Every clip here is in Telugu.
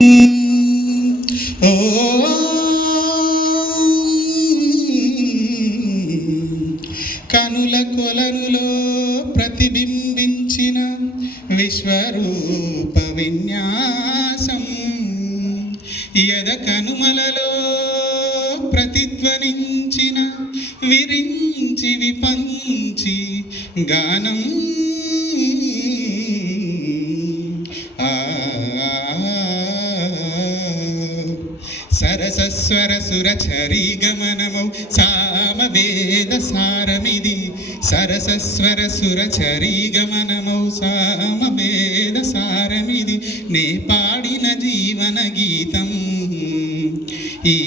ఓ కనుల కొలనులో ప్రతిబింబించిన విశ్వరూప విన్యాసం, యద కనుమలలో ప్రతిధ్వనించిన విరించి విపంచి గానం. సరసస్వర సురచరీ గమనమౌ సామవేద సారమిది. సరసస్వర సురచరీ గమనమౌ సామవేద సారమిది. నే పాడిన జీవన గీతం ఈ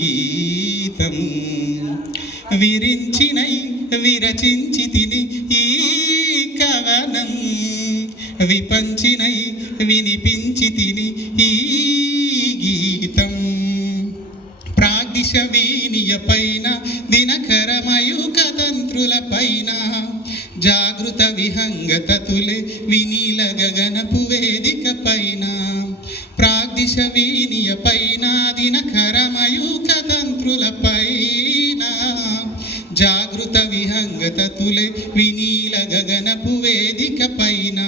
గీతం. విరించినై విరచించి తిని ఈ కవనం, విపంచినై వినిపించి తిని ఈ గీతం. ప్రాగ్దిశ వీనియ పైన దినకరమయూక తంత్రుల పైన జాగృత విహంగతతులే వినీల గగనపు వేదిక పైన. ప్రాగ్దిశ వీనియ పైన దినకరమయూక తంత్రుల పైన జాగృత విహంగతతులే వినీల గగనపు వేదిక పైన.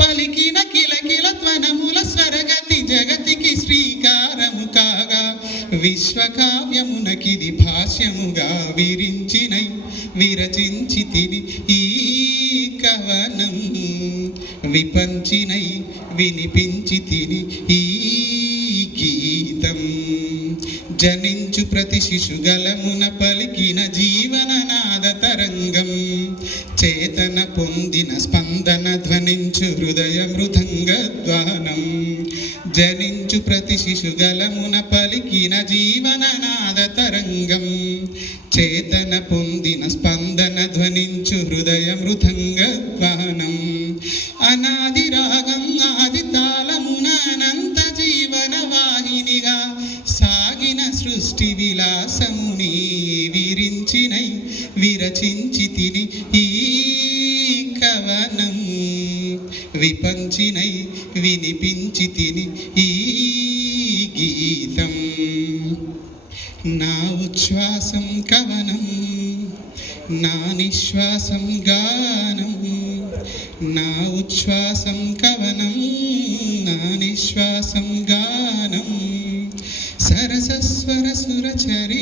పలికిన కిలకిల ధ్వనముల స్వరగతి జగతికి శ్రీకారము కాగా, విశ్వకావ్యమునకిది భాష్యముగా విరించినై విరచించి తిని ఈ కవనం, విపంచినై వినిపించి తిని ఈ గీతం. జనించు ప్రతి శిశుగలమున పలికిన జీవననాద తరంగం, చేతన పొందిన స్పందన ధ్వనించు హృదయ మృదంగధ్వానం. జనించు ప్రతి శిశుగలమున పలికిన జీవననాద తరంగం, చేతన పొందిన స్పందన ధ్వనించు హృదయ మృదంగధ్వానం. అనాది రాగం ఆది తాళమున అనంత జీవన వాహినిగా సాగిన సృష్టి విలాసముని విరించినై విరచించి తిని ఈ కవనం, విపంచినై వినిపించి తిని ఈ గీతం. నా ఉచ్ఛ్వాసం కవనం, నా నిశ్వాసం గానం. నా ఉచ్ఛ్వాసం కవనం, నా నిశ్వాసం గానం. సరసస్వర సురచరీ